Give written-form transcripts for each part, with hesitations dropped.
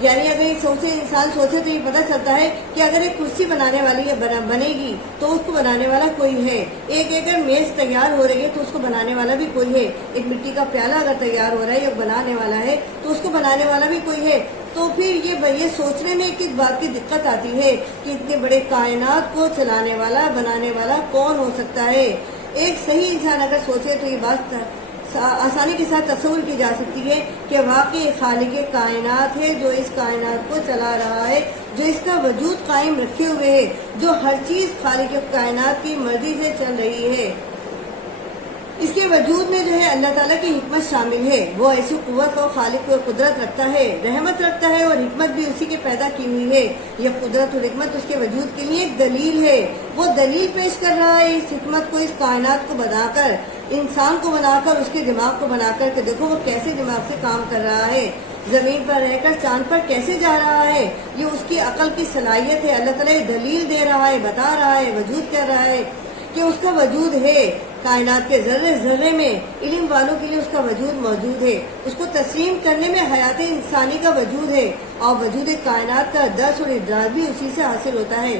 یعنی اگر یہ انسان سوچے تو یہ پتہ چلتا ہے کہ اگر ایک کرسی بنانے والی بنے گی تو اس کو بنانے والا کوئی ہے، ایک اگر میز تیار ہو رہی ہے تو اس کو بنانے والا بھی کوئی ہے، ایک مٹی کا پیالہ اگر تیار ہو رہا ہے یا بنانے والا ہے تو اس کو بنانے والا بھی کوئی ہے۔ تو پھر یہ سوچنے میں کس بات کی دقت آتی ہے کہ اتنے بڑے کائنات کو چلانے والا بنانے والا کون ہو سکتا ہے؟ ایک صحیح انسان اگر سوچے تو یہ بات آسانی کے ساتھ تصور کی جا سکتی ہے کہ واقعی خالق کائنات ہے جو اس کائنات کو چلا رہا ہے، جو اس کا وجود قائم رکھے ہوئے ہے، جو ہر چیز خالق کائنات کی مرضی سے چل رہی ہے۔ اس کے وجود میں جو ہے اللہ تعالیٰ کی حکمت شامل ہے، وہ ایسی قوت اور خالق و قدرت رکھتا ہے، رحمت رکھتا ہے، اور حکمت بھی اسی کے پیدا کی ہوئی ہے۔ یہ قدرت اور حکمت اس کے وجود کے لیے ایک دلیل ہے، وہ دلیل پیش کر رہا ہے اس حکمت کو، اس کائنات کو بنا کر، انسان کو بنا کر، اس کے دماغ کو بنا کر کہ دیکھو وہ کیسے دماغ سے کام کر رہا ہے، زمین پر رہ کر چاند پر کیسے جا رہا ہے، یہ اس کی عقل کی صلاحیت ہے۔ اللہ تعالیٰ دلیل دے رہا ہے، بتا رہا ہے، وجود کر رہا ہے کہ اس کا وجود ہے، کائنات کے ذرے ذرے میں علم والوں کے لیے اس کا وجود موجود ہے، اس کو تسلیم کرنے میں حیات انسانی کا وجود ہے، اور وجود کائنات کا درس اور ادراک بھی اسی سے حاصل ہوتا ہے۔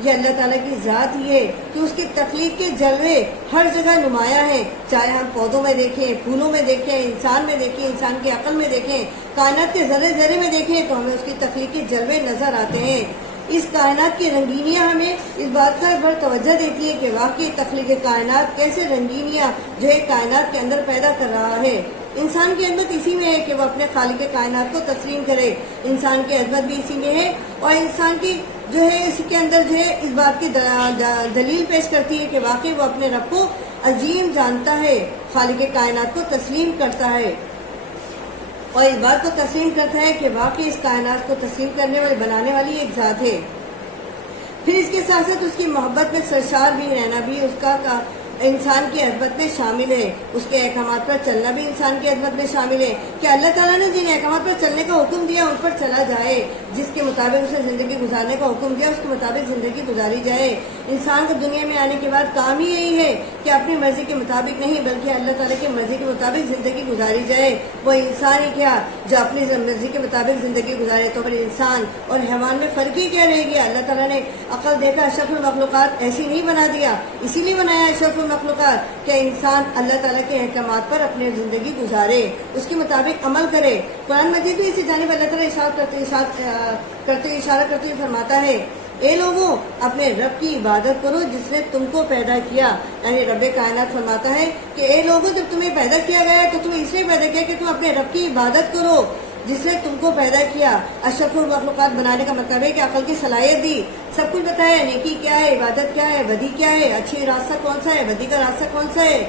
یہ اللہ تعالیٰ کی ذات ہی ہے کہ اس کی تخلیق کے جلوے ہر جگہ نمایاں ہیں، چاہے ہم پودوں میں دیکھیں، پھولوں میں دیکھیں، انسان میں دیکھیں، انسان کی عقل میں دیکھیں، کائنات کے ذرے ذرے میں دیکھیں تو ہمیں اس کی تخلیق کے جلوے نظر آتے ہیں۔ اس کائنات کی رنگینیاں ہمیں اس بات کا بڑھ توجہ دیتی ہے کہ واقعی تخلیق کائنات کیسے رنگینیاں جو ہے کائنات کے اندر پیدا کر رہا ہے۔ انسان کی عظمت اسی میں ہے کہ وہ اپنے خالق کائنات کو تسلیم کرے، انسان کی عظمت بھی اسی میں ہے، اور انسان کی جو ہے اس کے اندر جو ہے اس بات کی دلیل پیش کرتی ہے کہ واقعی وہ اپنے رب کو عظیم جانتا ہے، خالق کائنات کو تسلیم کرتا ہے، اور اس بات کو تسلیم کرتا ہے کہ واقعی اس کائنات کو تسلیم کرنے والی بنانے والی ایک ذات ہے۔ پھر اس کے ساتھ ساتھ اس کی محبت میں سرشار بھی رہنا بھی اس کا انسان کی عظمت میں شامل ہے، اس کے احکامات پر چلنا بھی انسان کی عظمت میں شامل ہے کہ اللہ تعالیٰ نے جن احکامات پر چلنے کا حکم دیا ان پر چلا جائے، جس کے مطابق اسے زندگی گزارنے کا حکم دیا اس کے مطابق زندگی گزاری جائے۔ انسان کو دنیا میں آنے کے بعد کام ہی یہی ہے کہ اپنی مرضی کے مطابق نہیں بلکہ اللہ تعالیٰ کی مرضی کے مطابق زندگی گزاری جائے۔ وہ انسان ہی کیا جو اپنی مرضی کے مطابق زندگی گزارے، تو پھر انسان اور حیوان میں فرق ہی کیا رہے گیا؟ اللہ تعالیٰ نے عقل دیکھا اشرف المخلوقات ایسی نہیں بنا دیا، اسی لیے بنایا اشرف المخلوقات کہ انسان اللہ تعالیٰ کے احکامات پر اپنی زندگی گزارے، اس کے مطابق عمل کرے۔ قرآن مجید بھی اسی جانب اللہ تعالیٰ اشارہ کرتے ہوئے فرماتا ہے، اے لوگوں اپنے رب کی عبادت کرو جس نے تم کو پیدا کیا۔ یعنی رب کائنات فرماتا ہے کہ اے لوگوں جب تمہیں پیدا کیا گیا ہے تو تمہیں اس لیے پیدا کیا کہ تم اپنے رب کی عبادت کرو جس نے تم کو پیدا کیا۔ اشرف المخلوقات بنانے کا مطلب ہے کہ عقل کی صلاحیت دی، سب کچھ بتایا، نیکی کیا ہے، عبادت کیا ہے، بدی کیا ہے، اچھی راستہ کون سا ہے، بدی کا راستہ کون سا ہے،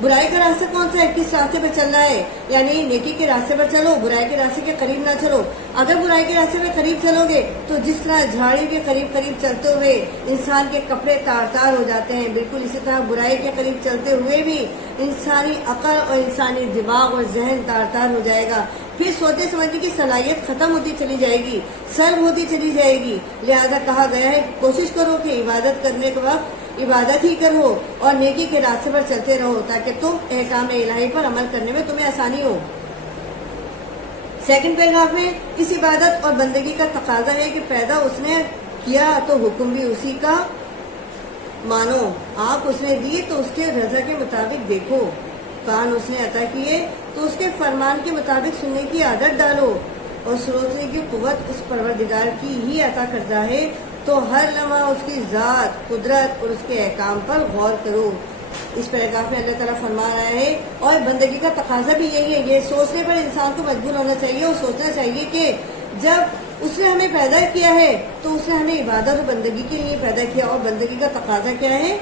برائی کا راستہ کون سا ہے، کس راستے پر چلنا ہے۔ یعنی نیکی کے راستے پر چلو، برائی کے راستے کے قریب نہ چلو۔ اگر برائی کے راستے پر قریب چلو گے تو جس طرح جھاڑی کے قریب چلتے ہوئے انسان کے کپڑے تار تار ہو جاتے ہیں، بالکل اسی طرح برائی کے قریب چلتے ہوئے بھی انسانی عقل اور انسانی دماغ اور ذہن تار تار ہو جائے گا، پھر سوچنے سمجھنے کی صلاحیت ختم ہوتی چلی جائے گی، سلب ہوتی چلی جائے گی۔ لہذا کہا گیا ہے کوشش کرو کہ عبادت کرنے کے وقت عبادت ہی کرو اور نیکی کے راستے پر چلتے رہو تاکہ تم احکام الہی پر عمل کرنے میں تمہیں آسانی ہو۔ سیکنڈ پیراگراف میں اس عبادت اور بندگی کا تقاضا ہے کہ پیدا اس نے کیا تو حکم بھی اسی کا مانو، آنکھ اس نے دی تو اس کے رضا کے مطابق دیکھو، کان اس نے عطا کیے تو اس کے فرمان کے مطابق سننے کی عادت ڈالو، اور سوچنے کی قوت اس پروردگار کی ہی عطا کرتا ہے، تو ہر لمحہ اس کی ذات، قدرت اور اس کے احکام پر غور کرو۔ اس پیراگراف میں اللہ تعالیٰ فرما رہا ہے اور بندگی کا تقاضا بھی یہی ہے، یہ سوچنے پر انسان کو مجبور ہونا چاہیے اور سوچنا چاہیے کہ جب اس نے ہمیں پیدا کیا ہے تو اس نے ہمیں عبادت اور بندگی کے لیے پیدا کیا، اور بندگی کا تقاضا کیا ہے؟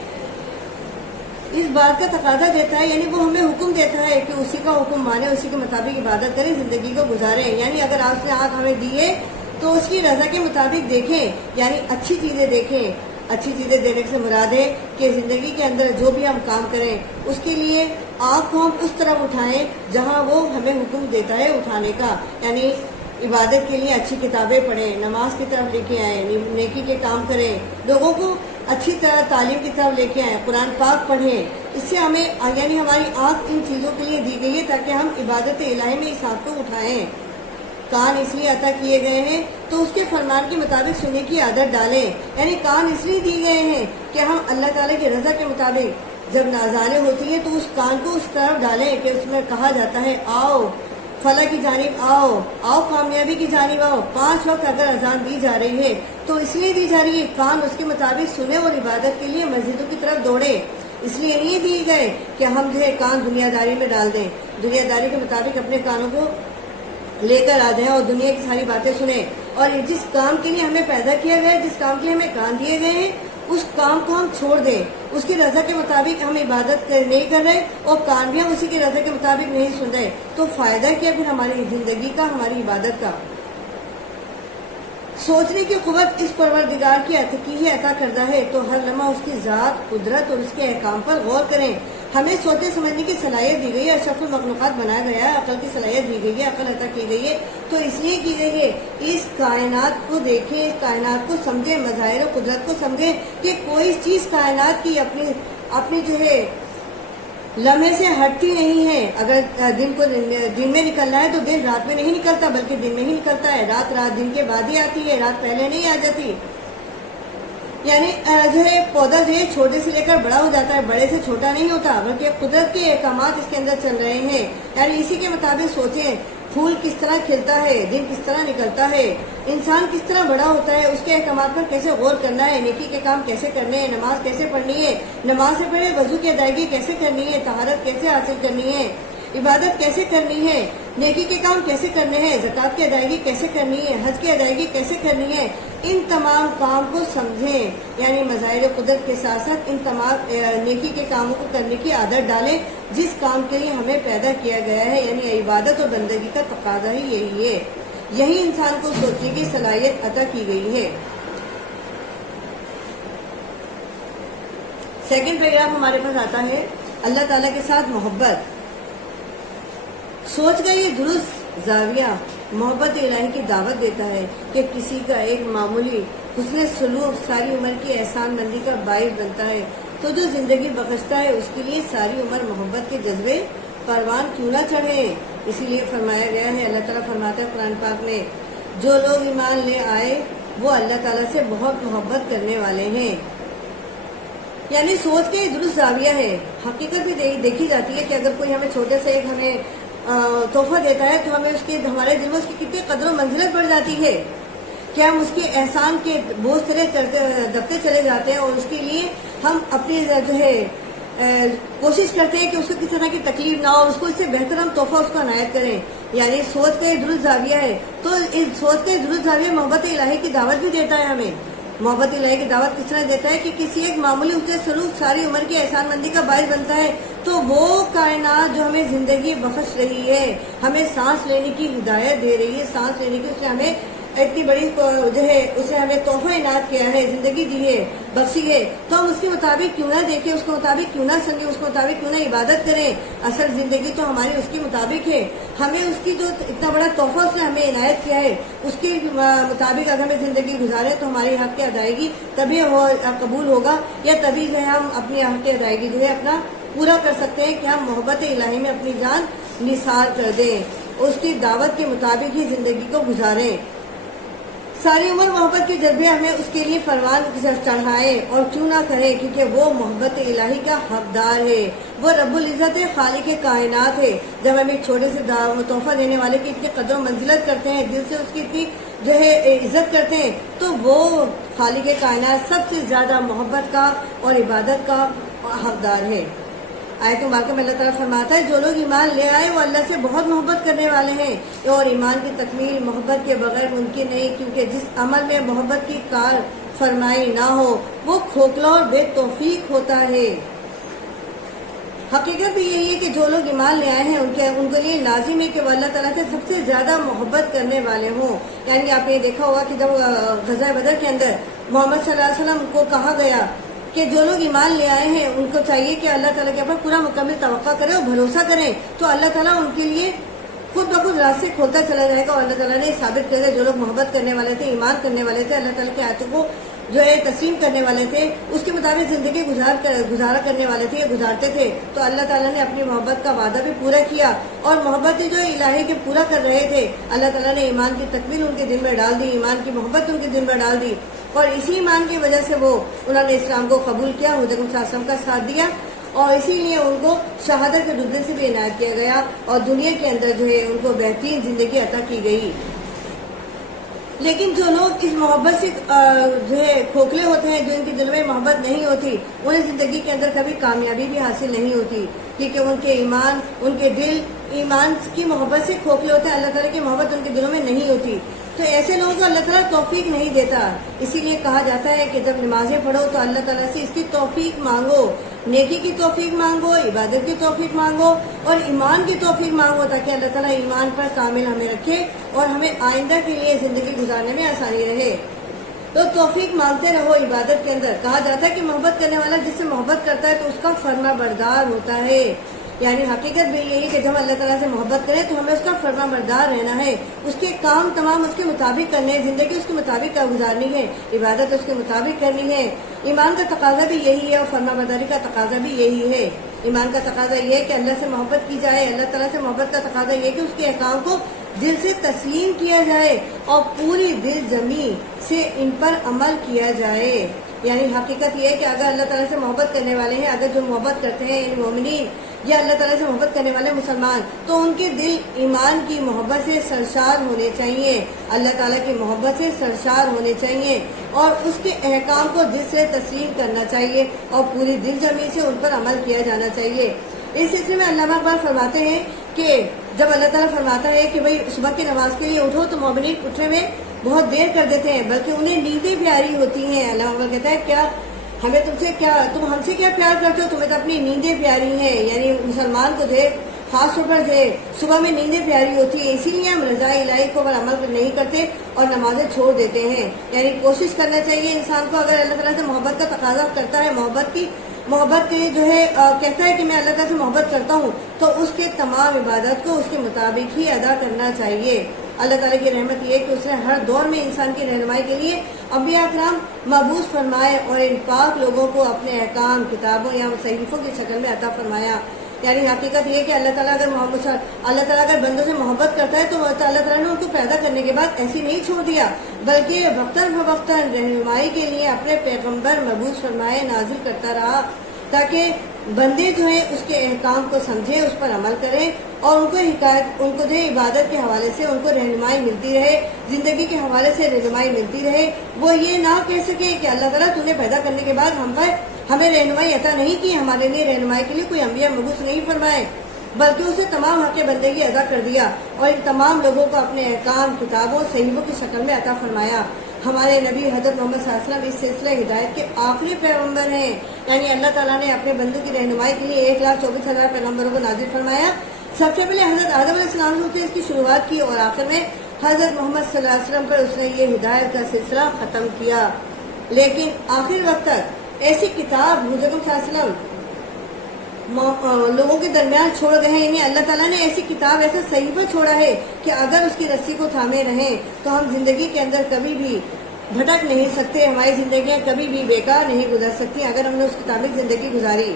اس بات کا تقاضا دیتا ہے، یعنی وہ ہمیں حکم دیتا ہے کہ اسی کا حکم مانے، اسی کے مطابق عبادت کریں، زندگی کو گزاریں۔ یعنی اگر آپ نے آنکھ ہمیں دی ہے تو اس کی رضا کے مطابق دیکھیں، یعنی اچھی چیزیں دیکھیں۔ اچھی چیزیں دینے سے مراد ہے کہ زندگی کے اندر جو بھی ہم کام کریں اس کے لیے آنکھ کو ہم اس طرف اٹھائیں جہاں وہ ہمیں حکم دیتا ہے اٹھانے کا، یعنی عبادت کے لیے اچھی کتابیں پڑھیں، نماز کی طرف لے کے آئیں، نیکی کے کام کریں، لوگوں کو اچھی طرح تعلیم کی طرف لے کے آئیں، قرآن پاک پڑھیں۔ اس سے ہمیں یعنی ہماری آنکھ ان چیزوں کے لیے دی گئی ہے تاکہ ہم عبادت الہی میں اس آنکھ کو اٹھائیں۔ کان اس لیے عطا کیے گئے ہیں تو اس کے فرمان کے مطابق سننے کی عادت ڈالیں. یعنی کان اس لیے دیے گئے ہیں کہ ہم اللہ تعالیٰ کی رضا کے مطابق جب اذانیں ہوتی ہیں تو اس کان کو اس طرف ڈالیں کہ اس میں کہا جاتا ہے آؤ فلاں کی جانب آؤ، آؤ کامیابی کی جانب آؤ. 5 وقت اگر اذان دی جا رہی ہے تو اس لیے دی جا رہی ہے کان اس کے مطابق سنے اور عبادت کے لیے مسجدوں کی طرف دوڑے. اس لیے نہیں دیے گئے کہ ہم جو ہے کان دنیا داری میں ڈال دیں، دنیا داری کے مطابق اپنے کانوں کو لے کر آ جائیں اور دنیا کی ساری باتیں سنیں. اور جس کام کے لیے ہمیں پیدا کیا گیا ہے، جس کام کے لیے ہمیں کان دیے گئے ہیں، اس کام کو ہم چھوڑ دیں. اس کی رضا کے مطابق ہم عبادت نہیں کر رہے اور کان بھی ہم اسی کی رضا کے مطابق نہیں سن رہے تو فائدہ کیا پھر ہماری زندگی کا، ہماری عبادت کا؟ سوچنے کی قوت اس پروردگار کی عطا کردہ ہے تو ہر لمحہ اس کی ذات، قدرت اور اس کے احکام پر غور کریں. ہمیں سوچنے سمجھنے کی صلاحیت دی گئی ہے، اشرف المخلوقات بنایا گیا ہے، عقل کی صلاحیت دی گئی ہے، عقل عطا کی گئی ہے تو اس لیے کی گئی ہے. اس کائنات کو دیکھیں، اس کائنات کو سمجھیں، مظاہر و قدرت کو سمجھیں کہ کوئی چیز کائنات کی اپنی جو ہے لمحے سے ہٹتی نہیں ہے. اگر دن میں نکلنا ہے تو دن رات میں نہیں نکلتا بلکہ دن میں ہی نکلتا ہے. رات دن کے بعد ہی آتی ہے، رات پہلے نہیں آ جاتی. یعنی جو ہے پودا جو ہے چھوٹے سے لے کر بڑا ہو جاتا ہے، بڑے سے چھوٹا نہیں ہوتا بلکہ قدرت کے احکامات اس کے اندر چل رہے ہیں. یعنی اسی کے مطابق سوچیں، پھول کس طرح کھلتا ہے، دن کس طرح نکلتا ہے، انسان کس طرح بڑا ہوتا ہے، اس کے احکامات پر کیسے غور کرنا ہے، نیکی کے کام کیسے کرنے ہیں، نماز کیسے پڑھنی ہے، نماز سے پہلے وضو کی ادائیگی کیسے کرنی ہے، طہارت کیسے حاصل کرنی ہے، عبادت کیسے کرنی ہے، نیکی کے کام کیسے کرنے ہیں، زکوٰۃ کی ادائیگی کیسے کرنی ہے، حج کی ادائیگی کیسے کرنی ہے. ان تمام کام کو سمجھیں. یعنی مظاہر قدرت کے ساتھ ساتھ ان تمام نیکی کے کاموں کو کرنے کی عادت ڈالیں جس کام کے لیے ہمیں پیدا کیا گیا ہے. یعنی عبادت اور بندگی کا تقاضا ہی یہی ہے. یہی انسان کو سوچنے کی صلاحیت عطا کی گئی ہے. سیکنڈ پیراگراف ہمارے پاس آتا ہے اللہ تعالیٰ کے ساتھ محبت. سوچ کا یہ درست زاویہ محبت الہی کی دعوت دیتا ہے کہ کسی کا ایک معمولی حسن سلوک ساری عمر کی احسان مندی کا باعث بنتا ہے تو جو زندگی بخشتا ہے اس کے لیے ساری عمر محبت کے جذبے پروان کیوں نہ چڑھے. اسی لیے فرمایا گیا ہے، اللہ تعالیٰ فرماتا ہے قرآن پاک میں، جو لوگ ایمان لے آئے وہ اللہ تعالیٰ سے بہت محبت کرنے والے ہیں. یعنی سوچ کے درست زاویہ ہے. حقیقت بھی دیکھی جاتی ہے کہ اگر کوئی ہمیں چھوٹے سے ایک ہمیں تحفہ دیتا ہے تو ہمیں ہمارے دل میں اس کی کتنی قدر و منزلت بڑھ جاتی ہے کہ ہم اس کے احسان کے بوجھ تلے دبتے چلے جاتے ہیں اور اس کے لیے ہم اپنی جو ہے کوشش کرتے ہیں کہ اس کو کسی طرح کی تکلیف نہ ہو، اس کو اس سے بہتر ہم تحفہ اس کو عنایت کریں. یعنی سوچ کا یہ درست زاویہ ہے. تو اس سوچ کا یہ درست زاویہ محبت الہی کی دعوت بھی دیتا ہے. ہمیں محبت الہی کی دعوت کس طرح دیتا ہے کہ کسی ایک معمولی اس سے سلوک ساری عمر کی احسان مندی کا باعث بنتا ہے تو وہ کائنات جو ہمیں زندگی بخش رہی ہے، ہمیں سانس لینے کی ہدایت دے رہی ہے، سانس لینے کی اس نے ہمیں اتنی بڑی جو ہے اس نے ہمیں تحفہ عنایت کیا ہے، زندگی دی ہے، بخشی ہے تو ہم اس کے مطابق کیوں نہ دیکھیں، اس کے مطابق کیوں نہ سمجھیں، اس کے مطابق کیوں نہ عبادت کریں. اصل زندگی تو ہماری اس کے مطابق ہے. ہمیں اس کی جو اتنا بڑا تحفہ اس نے ہمیں عنایت کیا ہے اس کے مطابق اگر ہمیں زندگی گزارے تو ہماری حق کی ادائیگی تبھی قبول ہوگا یا تبھی جو ہے ہم اپنی حق کی ادائیگی جو ہے اپنا پورا کر سکتے ہیں کہ ہم محبت الہی میں اپنی جان نثار کر دیں، اس کی دعوت کے مطابق ہی زندگی کو گزاریں. ساری عمر محبت کے جذبے ہمیں اس کے لیے پروان چڑھائیں اور کیوں نہ کریں کیونکہ وہ محبت الہی کا حقدار ہے. وہ رب العزت ہے، خالق کائنات ہے. جب ہم ایک چھوٹے سے تحفہ دینے والے کی اتنی قدر و منزلت کرتے ہیں، دل سے اس کی اتنی جو ہے عزت کرتے ہیں تو وہ خالق کائنات سب سے زیادہ محبت کا اور عبادت کا حقدار ہے. آیت مبارکہ میں اللہ تعالیٰ فرماتا ہے جو لوگ ایمان لے آئے وہ اللہ سے بہت محبت کرنے والے ہیں اور ایمان کی تکمیل محبت کے بغیر ممکن نہیں کیونکہ جس عمل میں محبت کی کار فرمائی نہ ہو وہ کھوکھلا اور بے توفیق ہوتا ہے. حقیقت بھی یہی ہے کہ جو لوگ ایمان لے آئے ہیں ان کے لیے لازم ہے کہ وہ اللہ تعالیٰ سے سب سے زیادہ محبت کرنے والے ہوں. یعنی آپ نے دیکھا ہوگا کہ جب غزوہ بدر کے اندر محمد صلی اللہ علیہ وسلم کو کہا گیا کہ جو لوگ ایمان لے آئے ہیں ان کو چاہیے کہ اللہ تعالیٰ کے اوپر پورا مکمل توقع کریں اور بھروسہ کریں تو اللہ تعالیٰ ان کے لیے خود بخود راستے کھولتا چلا جائے گا، اور اللہ تعالیٰ نے ثابت کر دیا جو لوگ محبت کرنے والے تھے، ایمان کرنے والے تھے، اللہ تعالیٰ کی آیتوں کو جو ہے تسلیم کرنے والے تھے، اس کے مطابق زندگی گزارا کرنے والے تھے یا گزارتے تھے، تو اللہ تعالیٰ نے اپنی محبت کا وعدہ بھی پورا کیا، اور محبت جو الہی کے پورا کر رہے تھے، اللہ تعالیٰ نے ایمان کی تکمیل ان کے دل میں ڈال دی، ایمان کی محبت ان کے دل میں ڈال دی، اور اسی ایمان کی وجہ سے انہوں نے اسلام کو قبول کیا، حضور صلی اللہ علیہ وسلم کا ساتھ دیا، اور اسی لیے ان کو شہادت کے رتبے سے بھی عنایت کیا گیا، اور دنیا کے اندر جو ہے ان کو بہترین زندگی عطا کی گئی۔ لیکن جو لوگ اس محبت سے جو ہے کھوکھلے ہوتے ہیں، جو ان کے دل میں محبت نہیں ہوتی، انہیں زندگی کے اندر کبھی کامیابی بھی حاصل نہیں ہوتی، کیونکہ ان کے ایمان، ان کے دل ایمان کی محبت سے کھوکھلے ہوتے ہیں، اللہ تعالیٰ کی محبت ان کے دلوں میں نہیں ہوتی، تو ایسے لوگوں کو اللہ تعالیٰ توفیق نہیں دیتا۔ اسی لیے کہا جاتا ہے کہ جب نمازیں پڑھو تو اللہ تعالیٰ سے اس کی توفیق مانگو، نیکی کی توفیق مانگو، عبادت کی توفیق مانگو، اور ایمان کی توفیق مانگو، تاکہ اللہ تعالیٰ ایمان پر کامل ہمیں رکھے اور ہمیں آئندہ کے لیے زندگی گزارنے میں آسانی رہے۔ تو توفیق مانگتے رہو عبادت کے اندر۔ کہا جاتا ہے کہ محبت کرنے والا جس سے محبت کرتا ہے تو اس کا فرما بردار ہوتا ہے، یعنی حقیقت بھی یہی کہ جب اللہ تعالیٰ سے محبت کریں تو ہمیں اس کا فرما بردار رہنا ہے، اس کے کام تمام اس کے مطابق کرنے ہیں، زندگی اس کے مطابق گزارنی ہے، عبادت اس کے مطابق کرنی ہے۔ ایمان کا تقاضا بھی یہی ہے اور فرما برداری کا تقاضا بھی یہی ہے۔ ایمان کا تقاضا یہ ہے کہ اللہ سے محبت کی جائے، اللہ تعالیٰ سے محبت کا تقاضا یہ ہے کہ اس کے احکام کو دل سے تسلیم کیا جائے اور پوری دل جمی سے ان پر عمل کیا جائے۔ یعنی حقیقت یہ ہے کہ اگر اللہ تعالیٰ سے محبت کرنے والے ہیں، اگر جو محبت کرتے ہیں یعنی مومنین یا اللہ تعالیٰ سے محبت کرنے والے مسلمان، تو ان کے دل ایمان کی محبت سے سرشار ہونے چاہیے، اللہ تعالیٰ کی محبت سے سرشار ہونے چاہیے، اور اس کے احکام کو دل سے تسلیم کرنا چاہیے اور پوری دل جمی سے ان پر عمل کیا جانا چاہیے۔ اس سلسلے میں علامہ اقبال فرماتے ہیں کہ جب اللہ تعالیٰ فرماتا ہے کہ بھئی صبح کی نماز کے لیے اٹھو، تو مومنین اٹھنے میں بہت دیر کر دیتے ہیں، بلکہ انہیں نیندیں پیاری ہوتی ہیں۔ علامہ اقبال کہتا ہے کیا ہمیں تم ہم سے کیا پیار کرتے ہو، تمہیں تو اپنی نیندیں پیاری ہیں، یعنی مسلمان کو جو ہے خاص طور پر جو ہے صبح میں نیندیں پیاری ہوتی ہیں، اسی لیے ہم رضا الہی کو پر عمل نہیں کرتے اور نمازیں چھوڑ دیتے ہیں۔ یعنی کوشش کرنا چاہیے انسان کو، اگر اللہ تعالیٰ سے محبت کا تقاضا کرتا ہے، محبت جو ہے کہتا ہے کہ میں اللہ تعالیٰ سے محبت کرتا ہوں، تو اس کے تمام عبادت کو اس کے مطابق ہی ادا کرنا چاہیے۔ اللہ تعالیٰ کی رحمت یہ ہے کہ اس نے ہر دور میں انسان کی رہنمائی کے لیے انبیاء کرام مبعوث فرمائے اور ان پاک لوگوں کو اپنے احکام کتابوں یا صحیفوں کی شکل میں عطا فرمایا۔ یعنی حقیقت یہ ہے کہ اللہ تعالیٰ اگر بندوں سے محبت کرتا ہے تو اللہ تعالیٰ نے ان کو پیدا کرنے کے بعد ایسی نہیں چھوڑ دیا، بلکہ وقتاً فوقتاً رہنمائی کے لیے اپنے پیغمبر مبعوث فرمائے نازل کرتا رہا، تاکہ بندے جو ہیں اس کے احکام کو سمجھے، اس پر عمل کریں، اور ان کو جو ہے عبادت کے حوالے سے ان کو رہنمائی ملتی رہے، زندگی کے حوالے سے رہنمائی ملتی رہے۔ وہ یہ نہ کہہ سکے کہ اللہ تعالیٰ تو نے پیدا کرنے کے بعد ہمیں رہنمائی عطا نہیں کی، ہمارے لیے رہنمائی کے لیے کوئی انبیاء مبعوث نہیں فرمائے، بلکہ اسے تمام حق بندگی ادا کر دیا اور ان تمام لوگوں کو اپنے احکام کتابوں صحیفوں کی شکل میں عطا فرمایا۔ ہمارے نبی حضرت محمد صلی اللہ علیہ وسلم اس سلسلہ ہدایت کے آخری پیغمبر ہیں، یعنی اللہ تعالیٰ نے اپنے بندوں کی رہنمائی کے لیے 1,24,000 پیغمبروں کو نازل فرمایا۔ سب سے پہلے حضرت آدم علیہ السلام سے اس کی شروعات کی، اور آخر میں حضرت محمد صلی اللہ علیہ وسلم پر اس نے یہ ہدایت کا سلسلہ ختم کیا۔ لیکن آخر وقت تک ایسی کتاب حضرت صلی اللہ علیہ وسلم لوگوں کے درمیان چھوڑ گئے ہیں، یعنی اللہ تعالیٰ نے ایسی کتاب، ایسا صحیفہ چھوڑا ہے کہ اگر اس کی رسی کو تھامے رہیں تو ہم زندگی کے اندر کبھی بھی بھٹک نہیں سکتے، ہماری زندگیاں کبھی بھی بیکار نہیں گزر سکتی اگر ہم نے اس کے مطابق زندگی گزاری۔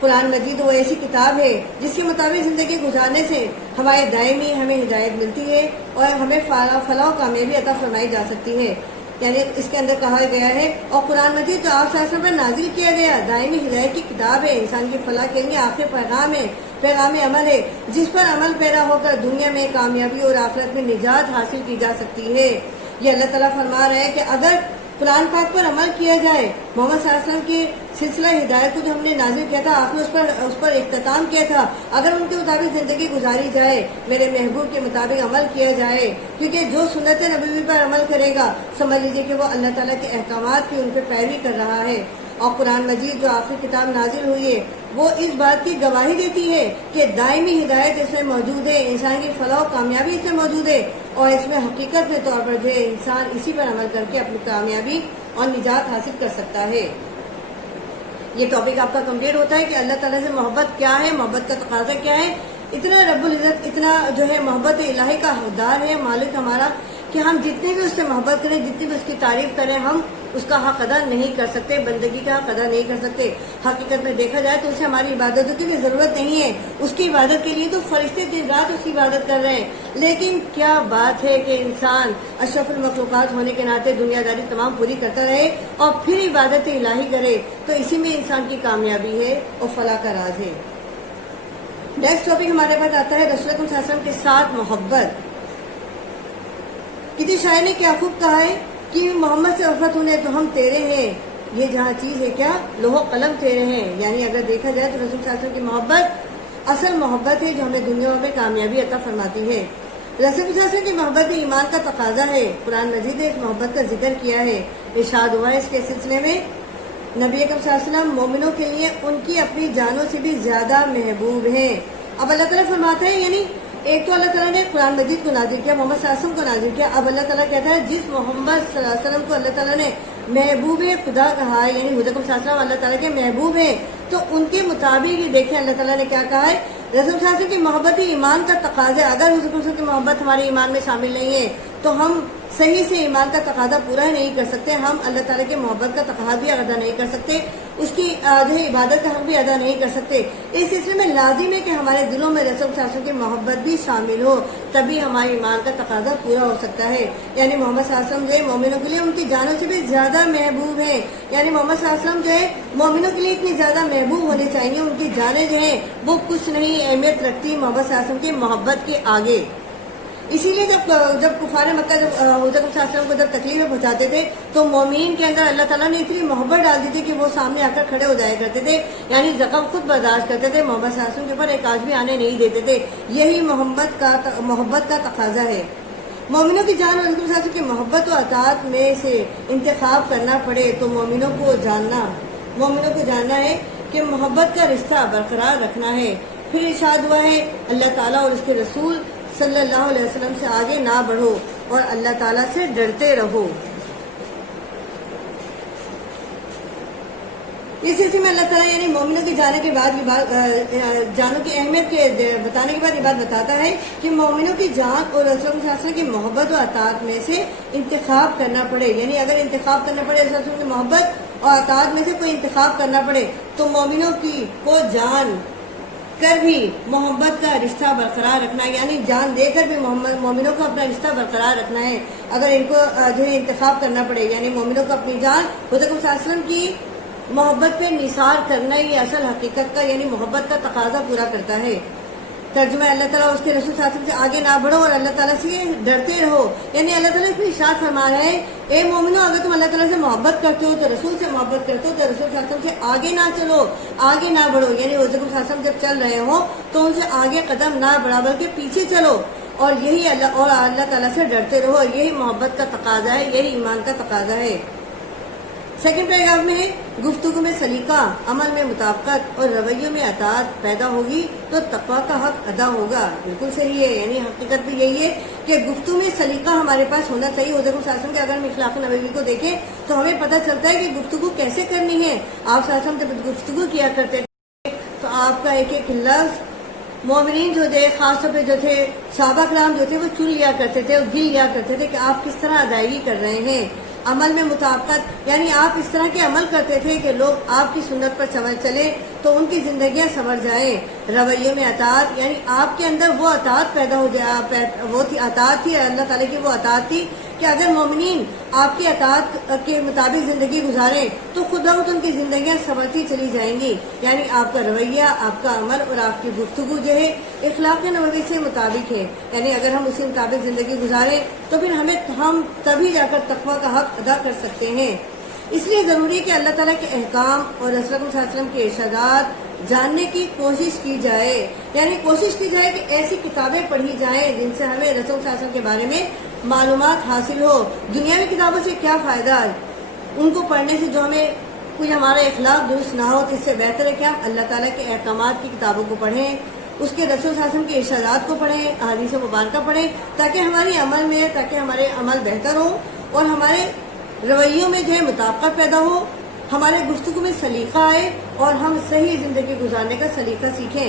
قرآن مجید وہ ایسی کتاب ہے جس کے مطابق زندگی گزارنے سے ہمارے دائمی ہمیں ہدایت ملتی ہے اور ہمیں فلاح و کامیابی عطا فرمائی جا سکتی ہے۔ یعنی اس کے اندر کہا گیا ہے، اور قرآن مجید جو آپ صلی اللہ علیہ وسلم پر نازل کیا گیا دائمی ہدایت کی کتاب ہے، انسان کی فلاح کے لیے آخر پیغام ہے، پیغام عمل ہے، جس پر عمل پیرا ہو کر دنیا میں کامیابی اور آخرت میں نجات حاصل کی جا سکتی ہے۔ یہ اللہ تعالیٰ فرما رہا ہے کہ اگر قرآن پاک پر عمل کیا جائے، محمد صلی اللہ علیہ وسلم کے سلسلہ ہدایت کو جو ہم نے نازل کیا تھا، آپ نے اس پر اختتام کیا تھا، اگر ان کے مطابق زندگی گزاری جائے، میرے محبوب کے مطابق عمل کیا جائے، کیونکہ جو سنت نبوی پر عمل کرے گا سمجھ لیجیے کہ وہ اللہ تعالیٰ کے احکامات کی ان پہ پیروی کر رہا ہے۔ اور قرآن مجید جو آخری کتاب نازل ہوئی ہے وہ اس بات کی گواہی دیتی ہے کہ دائمی ہدایت اس میں موجود ہے، انسان کی فلاح و کامیابی اس میں موجود ہے، اور اس میں حقیقت کے طور پر جو ہے انسان اسی پر عمل کر کے اپنی کامیابی اور نجات حاصل کر سکتا ہے۔ یہ ٹاپک آپ کا کمپلیٹ ہوتا ہے کہ اللہ تعالیٰ سے محبت کیا ہے، محبت کا تقاضا کیا ہے، اتنا رب العزت اتنا جو ہے محبت الہی کا حقدار ہے مالک ہمارا کہ ہم جتنے بھی اس سے محبت کریں، جتنی بھی اس کی تعریف کریں، ہم اس کا حق ادا نہیں کر سکتے، بندگی کا حق ادا نہیں کر سکتے۔ حقیقت میں دیکھا جائے تو اسے ہماری عبادتوں کی بھی ضرورت نہیں ہے، اس کی عبادت کے لیے تو فرشتے دن رات اس کی عبادت کر رہے ہیں، لیکن کیا بات ہے کہ انسان اشرف المخلوقات ہونے کے ناطے دنیا داری تمام پوری کرتا رہے اور پھر عبادت الہی کرے، تو اسی میں انسان کی کامیابی ہے اور فلاح کا راز ہے۔ نیکسٹ ٹاپک ہمارے پاس آتا ہے رسول اللہ صلی اللہ علیہ وسلم کے ساتھ محبت۔ کسی شاعر نے کیا خوب کہا ہے کہ محمد سے وفات ہونے تو ہم تیرے ہیں، یہ جہاں چیز ہے کیا لوح و قلم تیرے ہیں۔ یعنی اگر دیکھا جائے تو رسول صلی اللہ علیہ وسلم کی محبت اصل محبت ہے جو ہمیں دنیا میں کامیابی عطا فرماتی ہے۔ رسول صلی اللہ علیہ وسلم کی محبت بھی ایمان کا تقاضا ہے، قرآن مجید نے اس محبت کا ذکر کیا ہے، ارشاد ہوا ہے اس کے سلسلے میں نبی اکرم صلی اللہ علیہ وسلم مومنوں کے لیے ان کی اپنی جانوں سے بھی زیادہ محبوب ہیں۔ اب اللہ تعالیٰ فرماتا ہے، یعنی ایک تو اللہ تعالیٰ نے قرآن مجید کو نازل کیا، محمد صلی اللہ علیہ وسلم کو نازل کیا، اب اللہ تعالیٰ کہتا ہے جس محمد صلی اللہ علیہ وسلم کو اللہ تعالیٰ نے محبوب خدا کہا ہے، یعنی حضرت صلی اللہ علیہ وسلم اللہ تعالیٰ کے محبوب ہیں، تو ان کے مطابق ہی دیکھیں اللہ تعالیٰ نے کیا کہا ہے، رسول صلی اللہ علیہ وسلم کی محبت ہی ایمان کا تقاضا ہے۔ اگر حضرت صلی اللہ علیہ وسلم کی محبت ہمارے ایمان میں شامل نہیں ہے تو ہم صحیح سے ایمان کا تقاضا پورا ہی نہیں کر سکتے، ہم اللہ تعالیٰ کے محبت کا تقاضا بھی ادا نہیں کر سکتے، اس کی جو ہے عبادت کا حق بھی ادا نہیں کر سکتے۔ اس سلسلے میں لازم ہے کہ ہمارے دلوں میں رسول صلی اللہ علیہ وسلم کی محبت بھی شامل ہو، تبھی ہمارے ایمان کا تقاضا پورا ہو سکتا ہے۔ یعنی محمد صلی اللہ علیہ وسلم جو ہے مومنوں کے لیے ان کی جانوں سے بھی زیادہ محبوب ہیں، یعنی محمد صلی اللہ علیہ وسلم جو ہے مومنوں کے لیے اتنی زیادہ محبوب ہونے چاہیے، ان کی جانیں جو ہیں وہ کچھ نہیں اہمیت رکھتی محمد صلی اللہ علیہ وسلم کی محبت کے آگے۔ اسی لیے جب کفار مکہ جب حضرت صلی اللہ علیہ وسلم کو جب تکلیفیں پہنچاتے تھے تو مومنین کے اندر اللہ تعالیٰ نے اتنی محبت ڈال دی تھی کہ وہ سامنے آ کر کھڑے ہو جایا کرتے تھے، یعنی زخم خود برداشت کرتے تھے، محمد صلی اللہ علیہ وسلم کے اوپر ایک آج بھی آنے نہیں دیتے تھے۔ یہی محبت کا تقاضا ہے۔ مومنوں کی جان اور رسول صلی اللہ علیہ وسلم کی محبت و اطاعت میں سے انتخاب کرنا پڑے تو مومنوں کو جاننا ہے کہ محبت کا رشتہ برقرار رکھنا ہے۔ پھر ارشاد ہوا ہے اللہ تعالیٰ اور اس کے رسول صلی اللہ علیہ وسلم سے آگے نہ بڑھو اور اللہ تعالیٰ سے ڈرتے رہو۔ اس سلسلے میں اللہ تعالیٰ یعنی مومنوں کی جانوں کے بعد جانوں کی اہمیت کے بتانے کے بعد یہ بات بتاتا ہے کہ مومنوں کی جان اور رسول صلی اللہ علیہ وسلم کی محبت و اطاعت میں سے انتخاب کرنا پڑے، یعنی اگر انتخاب کرنا پڑے رسول اللہ علیہ وسلم کی محبت اور اطاعت میں سے کوئی انتخاب کرنا پڑے تو مومنوں کی کو جان کر بھی محبت کا رشتہ برقرار رکھنا ہے، یعنی جان دے کر بھی مومنوں کو اپنا رشتہ برقرار رکھنا ہے۔ اگر ان کو جو ہے انتخاب کرنا پڑے یعنی مومنوں کو اپنی جان حضرت صلی اللہ علیہ وسلم کی محبت پہ نثار کرنا ہی اصل حقیقت کا یعنی محبت کا تقاضا پورا کرتا ہے۔ ترجمہ اللہ تعالیٰ اس کے رسول صلی اللہ علیہ وسلم سے آگے نہ بڑھو اور اللہ تعالیٰ سے ڈرتے رہو، یعنی اللہ تعالیٰ اس میں ارشاد فرما رہا ہے اے مومنو اگر تم اللہ تعالیٰ سے محبت کرتے ہو تو رسول سے محبت کرتے ہو تو رسول صلی اللہ علیہ وسلم سے آگے نہ چلو، آگے نہ بڑھو، یعنی حضرت صلی اللہ علیہ وسلم جب چل رہے ہو تو ان سے آگے قدم نہ بڑھا بلکہ پیچھے چلو اور یہی اللہ تعالیٰ سے ڈرتے رہو، یہی محبت کا تقاضا ہے، یہی ایمان کا تقاضا ہے۔ سیکنڈ پیراگراف میں ہے گفتگو میں سلیقہ، عمل میں مطابقت اور رویوں میں اطاعت پیدا ہوگی تو تقویٰ کا حق ادا ہوگا۔ بالکل صحیح ہے، یعنی حقیقت بھی یہی ہے کہ گفتگو میں سلیقہ ہمارے پاس ہونا چاہیے۔ حضرت صلی اللہ علیہ وسلم کے اگر ہم اخلاق نبوی کو دیکھیں تو ہمیں پتہ چلتا ہے کہ گفتگو کیسے کرنی ہے۔ آپ صلی اللہ علیہ وسلم جب گفتگو کیا کرتے تھے تو آپ کا ایک ایک لفظ مومنین جو تھے خاص طور پہ جو تھے صحابہ کرام جو تھے وہ چن لیا کرتے تھے اور گن لیا کرتے تھے کہ آپ کس طرح ادائیگی کر رہے ہیں۔ عمل میں مطابقت یعنی آپ اس طرح کے عمل کرتے تھے کہ لوگ آپ کی سنت پر چلیں تو ان کی زندگیاں سنور جائیں۔ رویوں میں اطاعت یعنی آپ کے اندر وہ اطاعت پیدا ہو جائے، وہ اطاعت تھی اللہ تعالیٰ کی، وہ اطاعت تھی کہ اگر مومنین آپ کی اطاعت کے مطابق زندگی گزاریں تو خود بخود ان کی زندگیاں سنورتی چلی جائیں گی، یعنی آپ کا رویہ، آپ کا عمل اور آپ کی گفتگو جو ہے اخلاق نبوی سے مطابق ہے، یعنی اگر ہم اسی مطابق زندگی گزاریں تو پھر ہم تبھی جا کر تقویٰ کا حق ادا کر سکتے ہیں۔ اس لیے ضروری ہے کہ اللہ تعالیٰ کے احکام اور رسول اللہ صلی اللہ علیہ وسلم کے ارشادات جاننے کی کوشش کی جائے، یعنی کوشش کی جائے کہ ایسی کتابیں پڑھی جائیں جن سے ہمیں رسول صلی اللہ علیہ وسلم کے بارے میں معلومات حاصل ہو۔ دنیاوی کتابوں سے کیا فائدہ ہے، ان کو پڑھنے سے جو ہمیں کوئی ہمارا اخلاق درست نہ ہو تو اس سے بہتر ہے کہ ہم اللہ تعالیٰ کے احکامات کی کتابوں کو پڑھیں، اس کے رسول صلی اللہ علیہ وسلم کے ارشادات کو پڑھیں، احادیث مبارکہ پڑھیں تاکہ ہماری عمل میں تاکہ ہمارے عمل بہتر ہو اور ہمارے رویوں میں جو ہے مطابقت پیدا ہو، ہمارے گفتگو میں سلیقہ آئے اور ہم صحیح زندگی گزارنے کا سلیقہ سیکھیں۔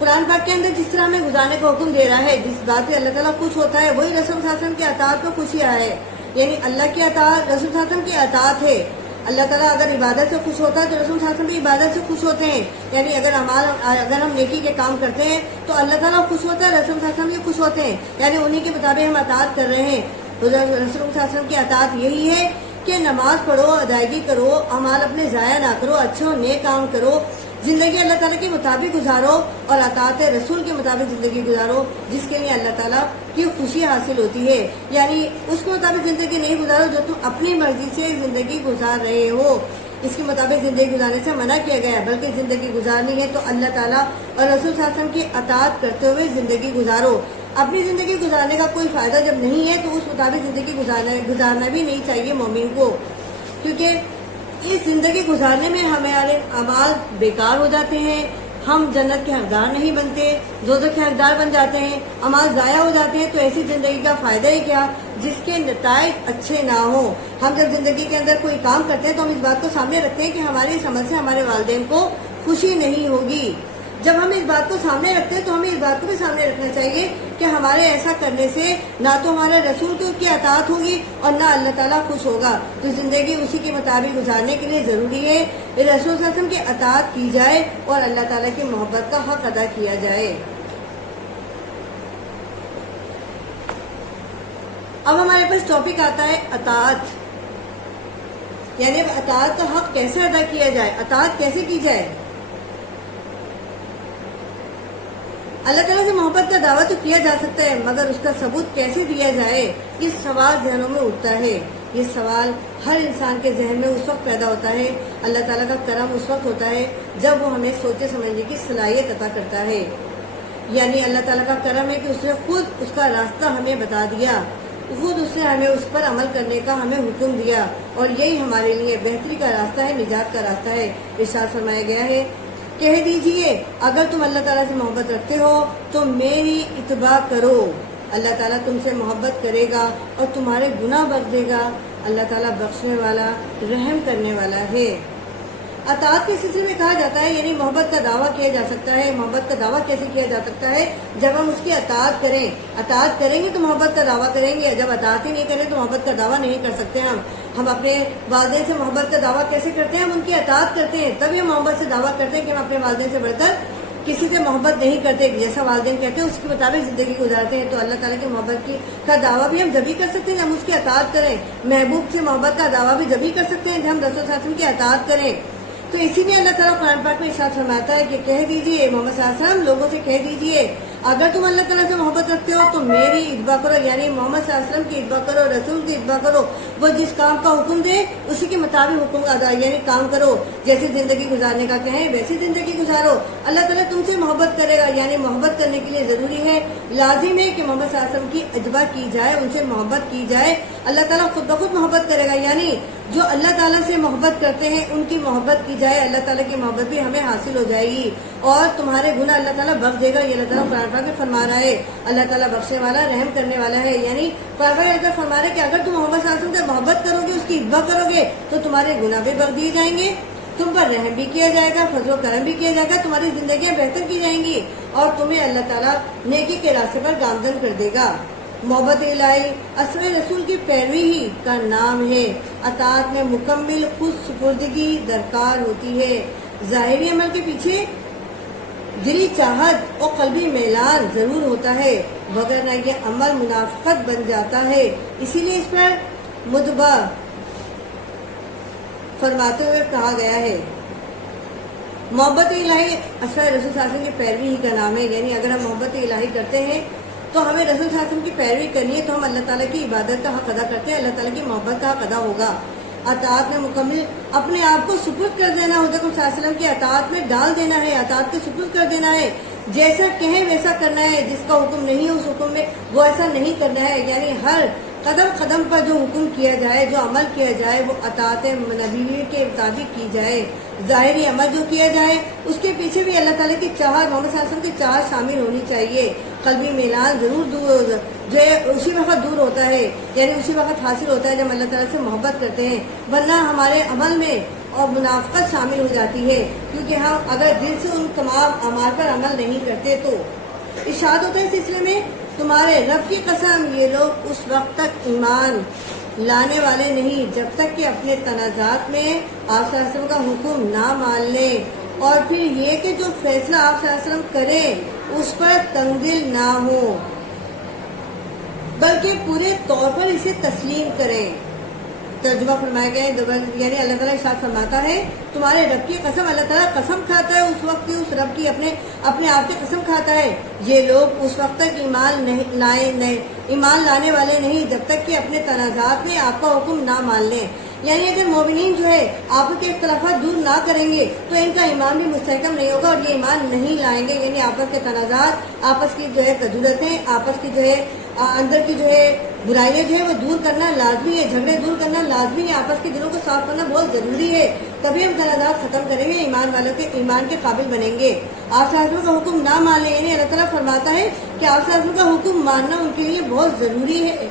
قرآن پاک کے اندر جس طرح ہمیں گزارنے کا حکم دے رہا ہے، جس بات پہ اللہ تعالیٰ خوش ہوتا ہے وہی رسول صلی اللہ علیہ وسلم کی اطاعت میں خوشی ہے، یعنی اللہ کی اطاعت رسول صلی اللہ علیہ وسلم کی اطاعت ہے۔ اللہ تعالیٰ اگر عبادت سے خوش ہوتا ہے تو رسول صلی اللہ علیہ وسلم بھی عبادت سے خوش ہوتے ہیں، یعنی اگر ہم نیکی کے کام کرتے ہیں تو اللہ تعالیٰ خوش ہوتا ہے، رسول صلی اللہ علیہ وسلم بھی خوش ہوتے ہیں، یعنی انہی کے مطابق ہم اطاعت کر رہے ہیں۔ رسول صلی اللہ علیہ وسلم کی اطاعت یہی ہے کہ نماز پڑھو، ادائیگی کرو، اعمال اپنے ضائع نہ کرو، اچھے اور نیک کام کرو، زندگی اللہ تعالیٰ کے مطابق گزارو اور اطاعت رسول کے مطابق زندگی گزارو، جس کے لیے اللہ تعالیٰ کی خوشی حاصل ہوتی ہے۔ یعنی اس کے مطابق زندگی نہیں گزارو جو تم اپنی مرضی سے زندگی گزار رہے ہو، اس کے مطابق زندگی گزارنے سے منع کیا گیا ہے، بلکہ زندگی گزارنی ہے تو اللہ تعالیٰ اور رسول صلی اللہ علیہ وسلم کی اطاعت کرتے ہوئے زندگی گزارو۔ اپنی زندگی گزارنے کا کوئی فائدہ جب نہیں ہے تو اس مطابق زندگی گزارنا بھی نہیں چاہیے مومن کو، کیونکہ اس زندگی گزارنے میں ہمارے اعمال بیکار ہو جاتے ہیں، ہم جنت کے حقدار نہیں بنتے، دوزخ کے حقدار بن جاتے ہیں، اعمال ضائع ہو جاتے ہیں، تو ایسی زندگی کا فائدہ ہی کیا جس کے نتائج اچھے نہ ہوں۔ ہم جب زندگی کے اندر کوئی کام کرتے ہیں تو ہم اس بات کو سامنے رکھتے ہیں کہ ہمارے اس عمل سے ہمارے والدین کو خوشی نہیں ہوگی۔ جب ہم اس بات کو سامنے رکھتے ہیں تو ہمیں اس بات کو بھی سامنے رکھنا چاہیے کہ ہمارے ایسا کرنے سے نہ تو ہمارے رسول کی اطاعت ہوگی اور نہ اللہ تعالیٰ خوش ہوگا، تو زندگی اسی کے مطابق گزارنے کے لیے ضروری ہے رسول صلی اللہ علیہ وسلم کی اطاعت کی جائے اور اللہ تعالیٰ کی محبت کا حق ادا کیا جائے۔ اب ہمارے پاس ٹاپک آتا ہے اطاعت، یعنی اطاعت کا حق کیسے ادا کیا جائے، اطاعت کیسے کی جائے۔ اللہ تعالیٰ سے محبت کا دعویٰ تو کیا جا سکتا ہے، مگر اس کا ثبوت کیسے دیا جائے، یہ سوال ذہنوں میں اٹھتا ہے۔ یہ سوال ہر انسان کے ذہن میں اس وقت پیدا ہوتا ہے، اللہ تعالیٰ کا کرم اس وقت ہوتا ہے جب وہ ہمیں سوچے سمجھنے کی صلاحیت عطا کرتا ہے، یعنی اللہ تعالیٰ کا کرم ہے کہ اس نے خود اس کا راستہ ہمیں بتا دیا، خود اس نے ہمیں اس پر عمل کرنے کا ہمیں حکم دیا، اور یہی ہمارے لیے بہتری کا راستہ ہے، نجات کا راستہ ہے۔ ارشاد فرمایا گیا ہے، کہہ دیجئے اگر تم اللہ تعالیٰ سے محبت رکھتے ہو تو میری اتباع کرو، اللہ تعالیٰ تم سے محبت کرے گا اور تمہارے گناہ بخش دے گا، اللہ تعالیٰ بخشنے والا رحم کرنے والا ہے۔ اطاعت کے سلسلے میں کہا جاتا ہے، یعنی محبت کا دعویٰ کیا جا سکتا ہے۔ محبت کا دعویٰ کیسے کیا جا سکتا ہے؟ جب ہم اس کی اطاعت کریں، اطاعت کریں گے تو محبت کا دعویٰ کریں گے، جب اطاعت ہی نہیں کریں تو محبت کا دعویٰ نہیں کر سکتے۔ ہم اپنے والدین سے محبت کا دعویٰ کیسے کرتے ہیں؟ ہم ان کی اطاعت کرتے ہیں، تبھی ہم محبت سے دعویٰ کرتے ہیں کہ ہم اپنے والدین سے بڑھ کر کسی سے محبت نہیں کرتے، جیسا والدین کہتے ہیں اس کے مطابق زندگی گزارتے ہیں۔ تو اللہ تعالیٰ کی محبت کا دعویٰ بھی ہم جب ہی کر سکتے ہیں جب ہم اس کی اطاعت کریں۔ محبوب سے محبت کا دعویٰ بھی جب ہی کر سکتے ہیں جب ہم رسول صلی اللہ علیہ وسلم کی اطاعت کریں۔ تو اسی لیے اللہ تعالیٰ قرآن پاک میں ارشاد فرماتا ہے کہ کہہ دیجئے محمد صلی اللہ علیہ وسلم، لوگوں سے کہہ دیجئے اگر تم اللہ تعالیٰ سے محبت رکھتے ہو تو میری اتباع کرو، یعنی محمد صلی اللہ علیہ وسلم کی اتباع کرو، رسول کی اتباع کرو، وہ جس کام کا حکم دے اسی کے مطابق حکم ادا یعنی کام کرو، جیسے زندگی گزارنے کا کہیں ویسی زندگی گزارو۔ اللہ تعالیٰ تم سے محبت کرے گا، یعنی محبت کرنے کے لیے ضروری ہے، لازم ہے کہ محمد صلی اللہ علیہ وسلم کی اتباع کی جائے، ان سے محبت کی جائے۔ اللہ تعالیٰ خود بخود محبت کرے گا، یعنی جو اللہ تعالیٰ سے محبت کرتے ہیں ان کی محبت کی جائے، اللہ تعالیٰ کی محبت بھی ہمیں حاصل ہو جائے گی اور تمہارے گناہ اللہ تعالیٰ بخش دے گا۔ یہ اللہ تعالیٰ قرآن پاک میں فرما رہا ہے، اللہ تعالیٰ بخشنے والا رحم کرنے والا ہے، یعنی قرآن پاک اللہ فرما رہا ہے کہ اگر تم محمد صلی اللہ علیہ وسلم سے محبت کرو گے، اس کی اتباع کرو گے تو تمہارے گناہ بھی بخش دیے جائیں گے، تم پر رحم بھی کیا جائے گا، فضل و کرم بھی کیا جائے گا، تمہاری زندگیاں بہتر کی جائیں گی اور تمہیں اللہ تعالیٰ نیکی کے راستے پر گامزن کر دے گا۔ محبت الہی اصل رسول کی پیروی ہی کا نام ہے۔ اطاعت میں مکمل خود سپردگی درکار ہوتی ہے، ظاہری عمل کے پیچھے دلی چاہت اور قلبی میلان ضرور ہوتا ہے، وگرنہ یہ عمل منافقت بن جاتا ہے۔ اسی لیے اس پر مدبہ فرماتے ہوئے کہا گیا ہے، محبت الہی اصل رسول صلی اللہ علیہ وسلم کی پیروی ہی کا نام ہے، یعنی اگر ہم محبت الہی کرتے ہیں تو ہمیں رسول صلی اللہ علیہ وسلم کی پیروی کرنی ہے، تو ہم اللہ تعالیٰ کی عبادت کا حق ادا کرتے ہیں، اللہ تعالیٰ کی محبت کا حق ادا ہوگا۔ اطاعت میں مکمل اپنے آپ کو سپرد کر دینا، حضرت صلی اللہ علیہ وسلم کی اطاعت میں ڈال دینا ہے، اطاعت کے سپرد کر دینا ہے، جیسا کہیں ویسا کرنا ہے، جس کا حکم نہیں ہے اس حکم میں وہ ایسا نہیں کرنا ہے، یعنی ہر قدم قدم پر جو حکم کیا جائے، جو عمل کیا جائے وہ اطاعت نبوی کے مطابق کی جائے۔ ظاہری عمل جو کیا جائے اس کے پیچھے بھی اللہ تعالیٰ کی چاہت، محمد صلی اللہ علیہ وسلم کی چاہت شامل ہونی چاہیے۔ قلبی میلان ضرور دور جو ہے اسی وقت دور ہوتا ہے، یعنی اسی وقت حاصل ہوتا ہے جب اللہ تعالیٰ سے محبت کرتے ہیں، ورنہ ہمارے عمل میں اور منافقت شامل ہو جاتی ہے، کیونکہ ہم اگر دل سے ان تمام اعمال پر عمل نہیں کرتے تو۔ ارشاد ہوتا ہے اس سلسلے میں، تمہارے رب کی قسم یہ لوگ اس وقت تک ایمان لانے والے نہیں جب تک کہ اپنے تنازعات میں آپ صلی اللہ علیہ وسلم کا حکم نہ مان لیں، اور پھر یہ کہ جو فیصلہ آپ صلی اللہ علیہ وسلم کریں اس پر تنگ دل نہ ہو، بلکہ پورے طور پر اسے تسلیم کریں۔ ترجمہ فرمایا گیا ہے، یعنی اللہ تعالیٰ ارشاد فرماتا ہے تمہارے رب کی قسم، اللہ تعالیٰ قسم کھاتا ہے اس وقت کی، اس رب کی اپنے آپ کی قسم کھاتا ہے، یہ لوگ اس وقت تک ایمان لانے والے نہیں جب تک کہ اپنے تنازعات میں آپ کا حکم نہ مان لیں۔ یعنی اگر مومنین جو ہے آپس کے اختلافات دور نہ کریں گے تو ان کا ایمان بھی مستحکم نہیں ہوگا اور یہ ایمان نہیں لائیں گے، یعنی آپس کے تنازعات، آپس کی جو ہے ضرورتیں، آپس کی جو ہے اندر کی جو ہے برائیاں جو ہے وہ دور کرنا لازمی ہے، جھگڑے دور کرنا لازمی ہے، آپس کے دلوں کو صاف کرنا بہت ضروری ہے، تبھی ہم تنازعات ختم کریں گے، ایمان والوں کے ایمان کے قابل بنیں گے۔ آپ صلی اللہ علیہ وسلم کا حکم نہ مانیں، یعنی اللہ تعالیٰ فرماتا ہے کہ آپ صلی اللہ علیہ وسلم کا حکم ماننا ان کے لیے بہت ضروری ہے،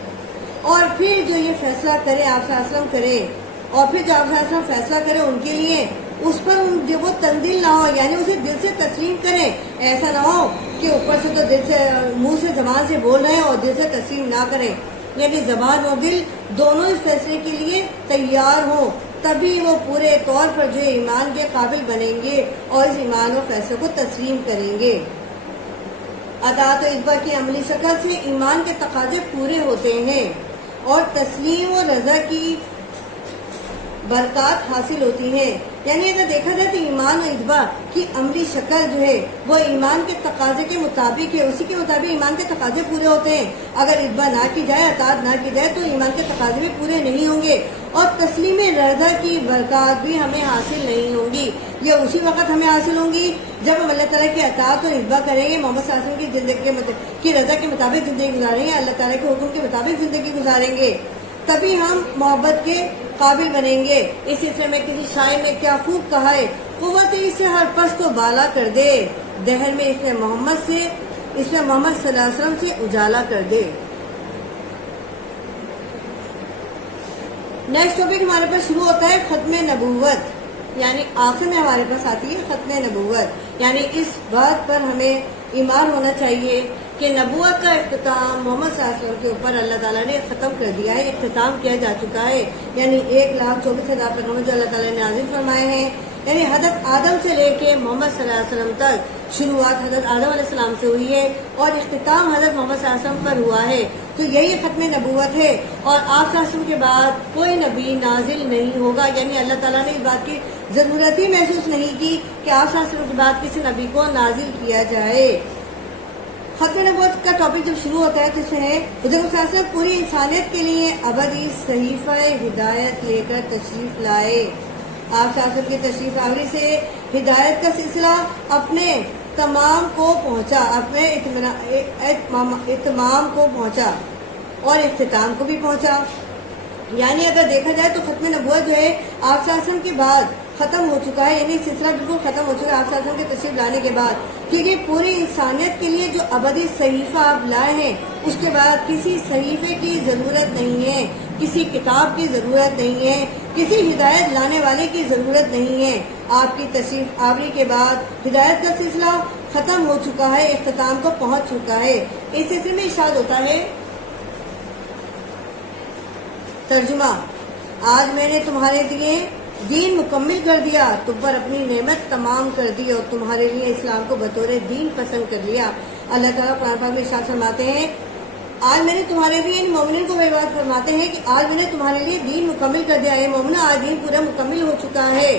اور پھر جو یہ فیصلہ کرے آپ صلی اللہ علیہ وسلم کرے، اور پھر جو آپ صلی اللہ علیہ وسلم فیصلہ کرے ان کے لیے اس پر وہ تندیل نہ ہو، یعنی اسے دل سے تسلیم کریں، ایسا نہ ہو کہ اوپر سے تو دل سے منہ سے زبان سے بول رہے ہیں اور دل سے تسلیم نہ کریں، یعنی زبان اور دل دونوں اس فیصلے کے لیے تیار ہوں، تبھی وہ پورے طور پر جو ایمان کے قابل بنیں گے اور اس ایمان و فیصلے کو تسلیم کریں گے۔ اطاعت و اتباع کی عملی شکل سے ایمان کے تقاضے پورے ہوتے ہیں اور تسلیم و رضا کی برکات حاصل ہوتی ہیں، یعنی اگر دیکھا جائے تو ایمان و اتباع کی عملی شکل جو ہے وہ ایمان کے تقاضے کے مطابق ہے، اسی کے مطابق ایمان کے تقاضے پورے ہوتے ہیں۔ اگر اتباع نہ کی جائے، اطاعت نہ کی جائے تو ایمان کے تقاضے بھی پورے نہیں ہوں گے اور تسلیم رضا کی برکات بھی ہمیں حاصل نہیں ہوں گی۔ یہ اسی وقت ہمیں حاصل ہوں گی جب ہم اللہ تعالیٰ کی اطاعت اور اتباع کریں گے، محمد صلی اللہ علیہ وسلم کی زندگی کی رضا کے مطابق زندگی گزاریں گے، اللہ تعالیٰ کے حکم کے مطابق زندگی گزاریں گے، تبھی ہم محبت کے قابل بنیں گے۔ اس سلسلے میں کسی شاعر نے کیا خوب کہا ہے، قوت اسے ہر پس کو بالا کر دے، دہر میں اس میں محمد صلی اللہ علیہ وسلم سے اجالا کر دے۔ نیکسٹ ٹاپک ہمارے پاس شروع ہوتا ہے ختم نبوت، یعنی آخر میں ہمارے پاس آتی ہے ختم نبوت، یعنی اس بات پر ہمیں ایمان ہونا چاہیے کہ نبوت کا اختتام محمد صلی اللہ علیہ وسلم کے اوپر اللہ تعالیٰ نے ختم کر دیا ہے، اختتام کیا جا چکا ہے، یعنی 1,24,000 پیغمبر جو اللہ تعالیٰ نے نازل فرمائے ہیں، یعنی حضرت آدم سے لے کے محمد صلی اللہ علیہ وسلم تک شروعات حضرت آدم علیہ السلام سے ہوئی ہے اور اختتام حضرت محمد صلی اللہ علیہ وسلم پر ہوا ہے، تو یہی ختم نبوت ہے، اور آپ صلی اللہ علیہ وسلم کے بعد کوئی نبی نازل نہیں ہوگا، یعنی اللہ تعالیٰ نے اس بات کی ضرورت ہی محسوس نہیں کی کہ آپ صلی اللہ علیہ وسلم کے بعد کسی نبی کو نازل کیا جائے۔ ختم نبوت کا ٹاپک جب شروع ہوتا ہے تو اس میں حضرت صلی اللہ علیہ وسلم پوری انسانیت کے لیے ابدی صحیفہ ہدایت لے کر تشریف لائے۔ آپ صلی اللہ علیہ وسلم کی تشریف آوری سے ہدایت کا سلسلہ اپنے تمام کو پہنچا، اپنے اتمام کو پہنچا اور اختتام کو بھی پہنچا، یعنی اگر دیکھا جائے تو ختم نبوت جو ہے آپ صلی اللہ علیہ وسلم کے بعد ختم ہو چکا ہے، یعنی سلسلہ بالکل ختم ہو چکا ہے آپ صلی اللہ علیہ وسلم کے تشریف لانے کے بعد، کیونکہ پوری انسانیت کے لیے جو ابدی صحیفہ آپ لائے ہیں اس کے بعد کسی صحیفے کی ضرورت نہیں ہے، کسی کتاب کی ضرورت نہیں ہے، کسی ہدایت لانے والے کی ضرورت نہیں ہے۔ آپ کی تشریف آوری کے بعد ہدایت کا سلسلہ ختم ہو چکا ہے، اختتام کو پہنچ چکا ہے۔ اس سلسلے میں ارشاد ہوتا ہے، ترجمہ، آج میں نے تمہارے لیے دین مکمل کر دیا، تم پر اپنی نعمت تمام کر دی اور تمہارے لیے اسلام کو بطور دین پسند کر لیا۔ اللہ تعالیٰ قرآن پاک میں ارشاد فرماتے ہیں، آج میں نے تمہارے لیے، ان مومنین کو یہ بات فرماتے ہیں کہ آج میں نے تمہارے لیے دین مکمل کر دیا ہے، مومنہ آج دین پورا مکمل ہو چکا ہے،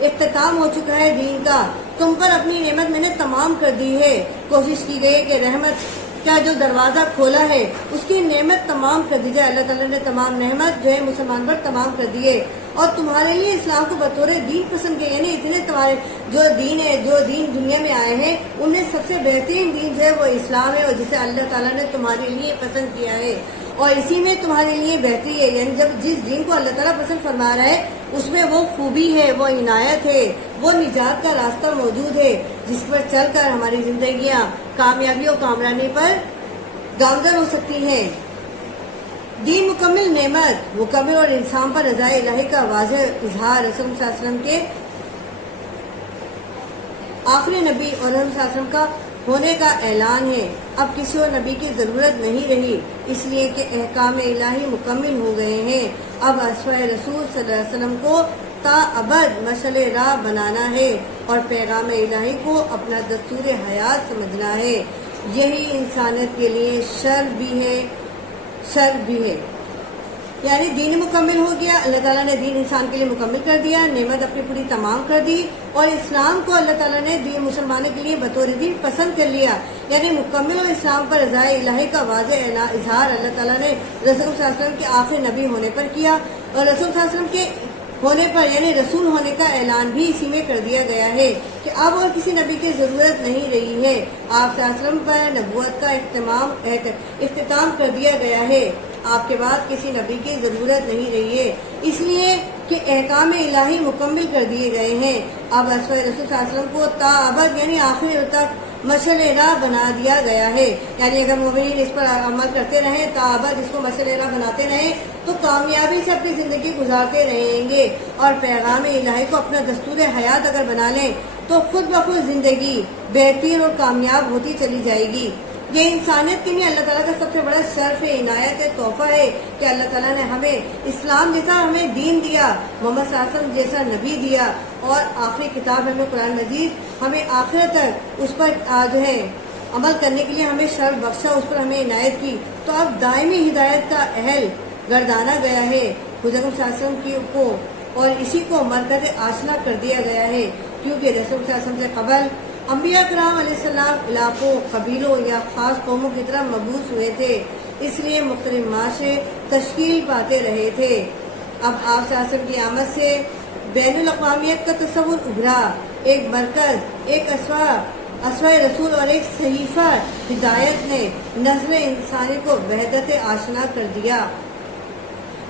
اختتام ہو چکا ہے دین کا، تم پر اپنی نعمت میں نے تمام کر دی ہے۔ کوشش کی گئی کہ رحمت کا جو دروازہ کھولا ہے اس کی نعمت تمام کر دی جائے، اللہ تعالیٰ نے تمام نعمت جو ہے مسلمان پر تمام کر دیے اور تمہارے لیے اسلام کو بطور دین پسند کیا، یعنی اتنے تمہارے جو دین دنیا میں آئے ہیں ان میں سب سے بہترین دین جو ہے وہ اسلام ہے، اور جسے اللہ تعالیٰ نے تمہارے لیے پسند کیا ہے اور اسی میں تمہارے لیے بہتری ہے، یعنی جب جس دین کو اللہ تعالیٰ پسند فرما رہا ہے اس میں وہ خوبی ہے، وہ عنایت ہے، وہ نجات کا راستہ موجود ہے جس پر چل کر ہماری زندگیاں کامیابی اور کامرانی پر گامزن ہو سکتی ہیں۔ دین مکمل نعمت مکمل اور انسان پر رضا الہی کا واضح اظہار رسول صلی اللہ علیہ وسلم کے آخری نبی اور رسول صلی اللہ علیہ وسلم کا ہونے کا اعلان ہے۔ اب کسی اور نبی کی ضرورت نہیں رہی، اس لیے کہ احکام الہی مکمل ہو گئے ہیں۔ اب اصحاب رسول صلی اللہ علیہ وسلم کو تا ابد مشعل راہ بنانا ہے اور پیغام الہی کو اپنا دستور حیات سمجھنا ہے۔ یہی انسانیت کے لیے شر بھی ہے، یعنی دین مکمل ہو گیا۔ اللہ تعالیٰ نے دین انسان کے لیے مکمل کر دیا، نعمت اپنی پوری تمام کر دی، اور اسلام کو اللہ تعالیٰ نے دین مسلمانوں کے لیے بطور دین پسند کر لیا، یعنی مکمل اور اسلام پر رضا الہی کا واضح اظہار اللہ تعالیٰ نے رسول صلی اللہ علیہ وسلم کے آخری نبی ہونے پر کیا، اور رسول صلی اللہ علیہ وسلم کے ہونے پر یعنی رسول ہونے کا اعلان بھی اسی میں کر دیا گیا ہے کہ اب اور کسی نبی کی ضرورت نہیں رہی ہے۔ آپ صلی اللہ علیہ وسلم پر نبوت کا اختتام کر دیا گیا ہے، آپ کے بعد کسی نبی کی ضرورت نہیں رہی ہے، اس لیے کہ احکام الہی مکمل کر دیے گئے ہیں۔ اب اصحاب رسول صلی اللہ علیہ وسلم کو تا ابد یعنی آخری تک مشعل راہ بنا دیا گیا ہے، یعنی اگر مومنین اس پر عمل کرتے رہیں، تا ابد اس کو مشعل راہ بناتے رہیں تو کامیابی سے اپنی زندگی گزارتے رہیں گے، اور پیغام الہی کو اپنا دستور حیات اگر بنا لیں تو خود بخود زندگی بہتر اور کامیاب ہوتی چلی جائے گی۔ یہ انسانیت کے لیے اللہ تعالیٰ کا سب سے بڑا شرف ہے، عنایت ہے، تحفہ ہے کہ اللہ تعالیٰ نے ہمیں اسلام جیسا ہمیں دین دیا، محمد صلی اللہ علیہ وسلم جیسا نبی دیا، اور آخری کتاب ہمیں قرآن مجید ہمیں آخرت تک اس پر عمل کرنے کے لیے ہمیں شرف بخشا، اس پر ہمیں عنایت کی، تو اب دائمی ہدایت کا اہل گردانا گیا ہے حضرت صلی اللہ علیہ وسلم کو، اور اسی کو مرکز آشنا کر دیا گیا ہے، کیونکہ رسول صلی اللہ علیہ وسلم سے قبل انبیاء کرام علیہ السلام علاقوں، قبیلوں یا خاص قوموں کی طرح مبعوث ہوئے تھے، اس لیے مختلف معاشرے تشکیل پاتے رہے تھے۔ اب آپ صلی اللہ علیہ وسلم کی آمد سے بین الاقوامیت کا تصور ابھرا، ایک مرکز، ایک اسوہ رسول اور ایک صحیفہ ہدایت نے نسل انسانی کو وحدت آشنا کر دیا،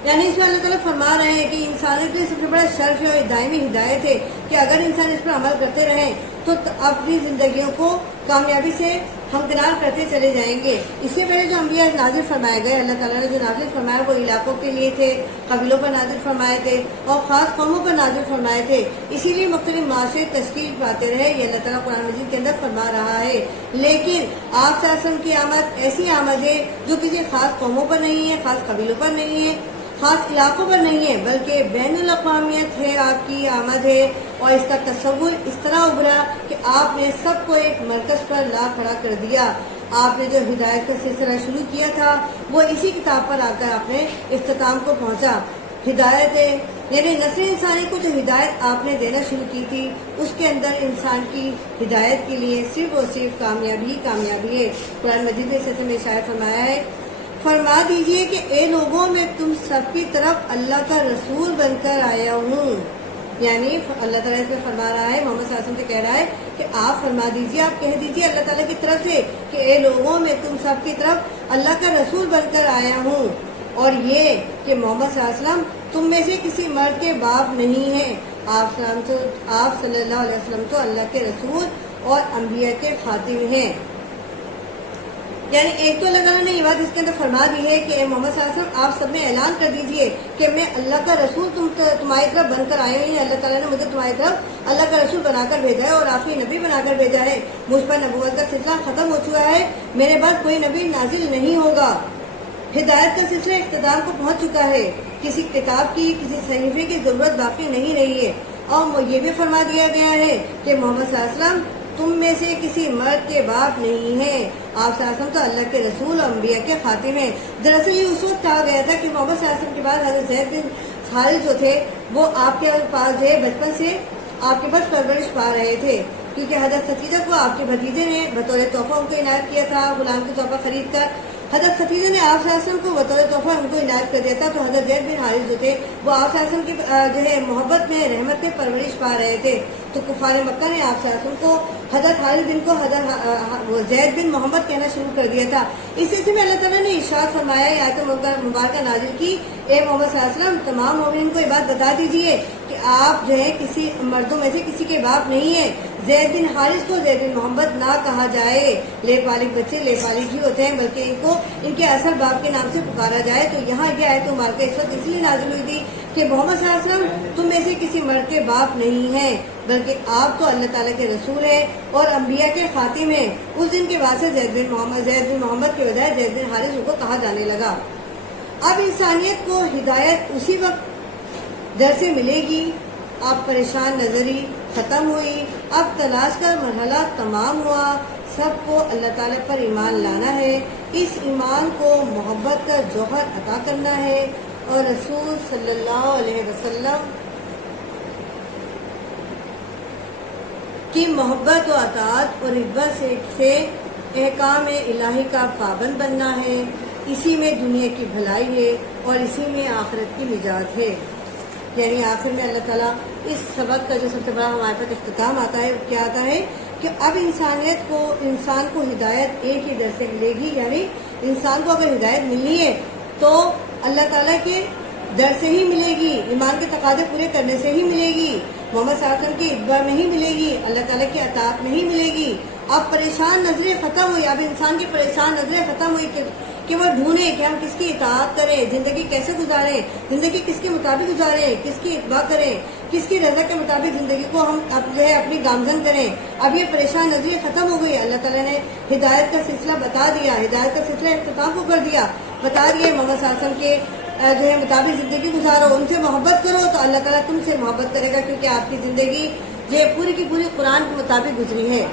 یعنی اس میں اللہ تعالیٰ فرما رہے ہیں کہ انسانیت کے لیے سب سے بڑا شرف ہے اور دائمی ہدایت ہے کہ اگر انسان اس پر عمل کرتے رہیں تو اپنی زندگیوں کو کامیابی سے ہمکنار کرتے چلے جائیں گے۔ اس سے پہلے جو انبیاء نازل فرمائے گئے، اللہ تعالیٰ نے جو نازل فرمایا وہ علاقوں کے لیے تھے، قبیلوں پر نازل فرمائے تھے اور خاص قوموں پر نازل فرمائے تھے، اسی لیے مختلف معاشرے تشکیل پاتے رہے، یہ اللہ تعالیٰ قرآن مجید کے اندر فرما رہا ہے۔ لیکن آپ صلی اللہ علیہ وسلم کی آمد ایسی آمد ہے جو کسی خاص قوموں پر نہیں ہے، خاص قبیلوں پر نہیں ہے، خاص علاقوں پر نہیں ہے، بلکہ بین الاقوامیت ہے، آپ کی آمد ہے، اور اس کا تصور اس طرح ابھرا کہ آپ نے سب کو ایک مرکز پر لا کھڑا کر دیا۔ آپ نے جو ہدایت کا سلسلہ شروع کیا تھا وہ اسی کتاب پر آ کر آپ نے اختتام کو پہنچا۔ ہدایت ہے یعنی نسل انسانی کو جو ہدایت آپ نے دینا شروع کی تھی، اس کے اندر انسان کی ہدایت کے لیے صرف اور صرف کامیابی ہے۔ قرآن مجید نے اس میں شاید فرمایا ہے، فرما دیجئے کہ اے لوگوں میں تم سب کی طرف اللہ کا رسول بن کر آیا ہوں، یعنی اللہ تعالیٰ اس میں فرما رہا ہے، محمد صلی اللہ علیہ وسلم سے کہہ رہا ہے کہ آپ فرما دیجئے، آپ کہہ دیجئے اللہ تعالیٰ کی طرف سے کہ اے لوگوں میں تم سب کی طرف اللہ کا رسول بن کر آیا ہوں، اور یہ کہ محمد صلی اللہ علیہ وسلم تم میں سے کسی مرد کے باپ نہیں ہیں، آپ صلی اللہ علیہ وسلم تو اللہ کے رسول اور انبیاء کے خاتم ہیں۔ یعنی ایک تو اللہ تعالیٰ نے یہ بات اس کے اندر فرما دی ہے کہ اے محمد صلی اللہ علیہ وسلم آپ سب میں اعلان کر دیجئے کہ میں اللہ کا رسول تمہاری طرف بن کر آئے ہیں، اللہ تعالیٰ نے مجھے تمہاری طرف اللہ کا رسول بنا کر بھیجا ہے اور آخری نبی بنا کر بھیجا ہے، مجھ پر نبوت کا سلسلہ ختم ہو چکا ہے، میرے بعد کوئی نبی نازل نہیں ہوگا، ہدایت کا سلسلہ اختتام کو پہنچ چکا ہے، کسی کتاب کی کسی صحیفے کی ضرورت باقی نہیں رہی ہے، اور یہ بھی فرما دیا گیا ہے کہ محمد صلی اللہ علیہ وسلم تم میں سے کسی مرد کے باپ نہیں ہیں، آپ صلی اللہ علیہ وسلم تو اللہ کے رسول اور انبیاء کے خاتم ہیں۔ دراصل یہ اس وقت کہا گیا تھا کہ محمد صلی اللہ علیہ وسلم کے بعد حضرت زید بن حارث جو تھے وہ آپ کے پاس جو ہے بچپن سے آپ کے پاس پرورش پا رہے تھے، کیونکہ حضرت ختیجہ کو آپ کے بھتیجے نے بطور تحفہ ان کو عنایت کیا تھا، غلام کے طور پر خرید کر حضرت ختیجہ نے آپ صلی اللہ علیہ وسلم کو بطور تحفہ ان کو عنایت کر دیا تھا، تو حضرت زید بن حارث جو تھے وہ آپ صلی اللہ علیہ وسلم کی جو ہے محبت میں رحمت میں پرورش پا رہے تھے، تو کفار مکہ نے آپ صلی اللہ علیہ وسلم کو حضرت حارث بن کو حضرت زید بن محمد کہنا شروع کر دیا تھا۔ اس سلسلے میں اللہ تعالیٰ نے ارشاد فرمایا، آیت مبارکہ نازل کی، اے محمد صلی اللہ علیہ وسلم تمام مومنین کو یہ بات بتا دیجئے کہ آپ جو ہے کسی مردوں میں سے کسی کے باپ نہیں ہیں. زید بن حارث کو زید بن محمد نہ کہا جائے. لے پالک بچے لے پالک ہی ہوتے ہیں، بلکہ ان کو ان کے اصل باپ کے نام سے پکارا جائے. تو یہاں یہ آیت مبارکہ اس وقت اس لیے نازل ہوئی تھی کہ محمد صلی اللہ علیہ وسلم تم میں سے کسی مرد کے باپ نہیں ہیں، بلکہ آپ تو اللہ تعالیٰ کے رسول ہیں اور انبیاء کے خاتم ہیں. اس دن کے بعد سے زید بن محمد کے بجائے زید بن حارث ان کو کہا جانے لگا. اب انسانیت کو ہدایت اسی وقت در سے ملے گی. اب پریشان نظری ختم ہوئی، اب تلاش کا مرحلہ تمام ہوا. سب کو اللہ تعالیٰ پر ایمان لانا ہے، اس ایمان کو محبت کا جوہر عطا کرنا ہے اور رسول صلی اللہ علیہ وسلم کی محبت و اطاعت اور رغبت سے احکام الہی کا پابند بننا ہے. اسی میں دنیا کی بھلائی ہے اور اسی میں آخرت کی نجات ہے. یعنی آخر میں اللہ تعالیٰ اس سبق کا جو سب سے بڑا ہمارے پاس اختتام آتا ہے کیا آتا ہے کہ اب انسان کو ہدایت ایک ہی در سے ملے گی. یعنی انسان کو اگر ہدایت ملنی ہے تو اللہ تعالیٰ کے در سے ہی ملے گی، ایمان کے تقاضے پورے کرنے سے ہی ملے گی، محمد صلی اللہ علیہ وسلم کی اتباع میں ہی ملے گی، اللہ تعالیٰ کی اطاعت میں ہی ملے گی. اب پریشان نظریں ختم ہوئی، اب انسان کی پریشان نظریں ختم ہوئی کہ وہ ڈھونڈیں کہ ہم کس کی اطاعت کریں، زندگی کیسے گزاریں، زندگی کس کے مطابق گزاریں، کس کی اتباع کریں، کس کی رضا کے مطابق زندگی کو ہم جو ہے اپنی گامزن کریں. اب یہ پریشان نظریں ختم ہو گئی. اللہ تعالیٰ نے ہدایت کا سلسلہ بتا دیا، ہدایت کا سلسلہ اختتام کو کر دیا، بتا دیا محمد صلی اللہ علیہ وسلم کے جو ہے مطابق زندگی گزارو، ان سے محبت کرو تو اللہ تعالیٰ تم سے محبت کرے گا، کیونکہ آپ کی زندگی یہ پوری کی پوری قرآن کے مطابق گزری ہے.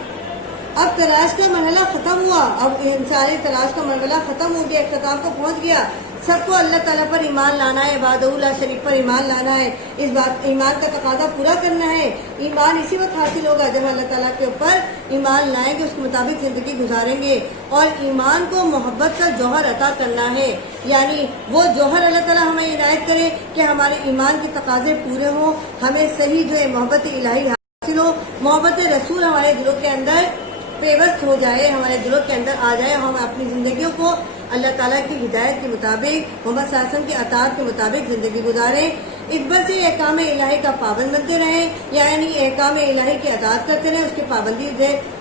اب تلاش کا مرحلہ ختم ہوا، اب انسانی تلاش کا مرحلہ ختم ہو گیا، اختتام کو پہنچ گیا. سب کو اللہ تعالیٰ پر ایمان لانا ہے، وحدہ لا شریک پر ایمان لانا ہے، اس بات ایمان کا تقاضا پورا کرنا ہے. ایمان اسی وقت حاصل ہوگا جب اللہ تعالیٰ کے اوپر ایمان لائیں گے، اس کے مطابق زندگی گزاریں گے. اور ایمان کو محبت کا جوہر عطا کرنا ہے، یعنی وہ جوہر اللہ تعالیٰ ہمیں عنایت کرے کہ ہمارے ایمان کے تقاضے پورے ہوں، ہمیں صحیح جو ہے محبت الہی حاصل ہو، محبت رسول ہمارے دلوں کے اندر پیوست ہو جائے، ہمارے دلوں کے اندر آ جائے، ہم اپنی زندگیوں کو اللہ تعالیٰ کی ہدایت کے مطابق، محمد صلی اللہ علیہ وسلم کی اطاعت کے مطابق زندگی گزاریں. اس بس سے احکام الہی کا پابند بنتے رہیں، یعنی احکام الہی کی اطاعت کرتے رہیں، اس کی پابندی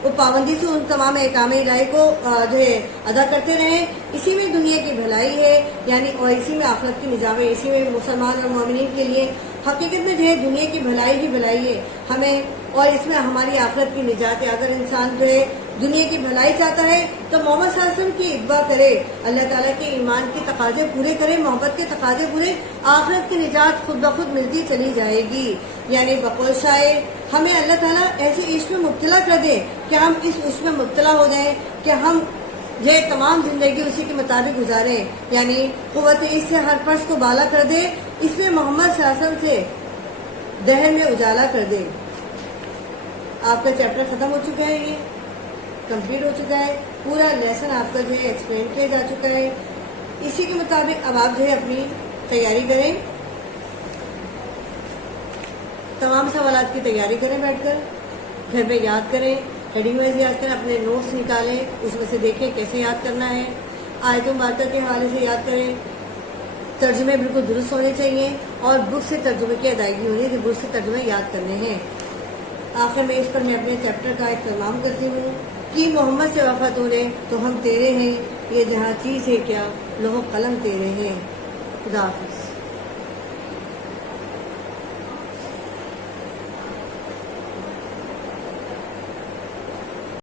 وہ پابندی سے ان تمام احکام الہی کو جو ہے ادا کرتے رہیں. اسی میں دنیا کی بھلائی ہے، یعنی اور اسی میں آخرت کی نجات ہے. اسی میں مسلمان اور مومنین کے لیے حقیقت میں جو ہے دنیا کی بھلائی ہی بھلائی ہے ہمیں، اور اس میں ہماری آخرت کی نجات ہے. اگر انسان جو ہے دنیا کی بھلائی چاہتا ہے تو محمد صلی اللہ علیہ وسلم کی اتباع کرے، اللہ تعالیٰ کے ایمان کے تقاضے پورے کرے، محبت کے تقاضے پورے، آخرت کی نجات خود بخود ملتی چلی جائے گی. یعنی بقول شاعر ہمیں اللہ تعالیٰ ایسے عشق میں مبتلا کر دے کہ ہم اس عشق میں مبتلا ہو جائیں کہ ہم یہ تمام زندگی اسی کے مطابق گزاریں. یعنی قوت اس سے ہر فرض کو بالا کر دے، اس میں محمد صلی اللہ علیہ وسلم سے دہن میں اجالا کر دے. آپ کا چیپٹر ختم ہو چکا ہے، یہ کمپلیٹ ہو چکا ہے، پورا لیسن آپ کا جو ہے ایکسپلین کیا جا چکا ہے. اسی کے مطابق اب آپ جو ہے اپنی تیاری کریں، تمام سوالات کی تیاری کریں، بیٹھ کر گھر میں یاد کریں، ہیڈنگ وائز یاد کریں، اپنے نوٹس نکالیں، اس میں سے دیکھیں کیسے یاد کرنا ہے. آیت مبارکہ کے حوالے سے یاد کریں، ترجمے بالکل درست ہونے چاہیے اور بک سے ترجمے کی ادائیگی ہونی ہے، بک سے ترجمے یاد کرنے ہیں. آخر میں اس پر میں اپنے چیپٹر کا اہتمام کرتی ہوں کہ محمد سے وفا توڑے تو ہم تیرے ہیں، یہ جہاں چیز ہے کیا لوح قلم تیرے ہیں. خدا حافظ.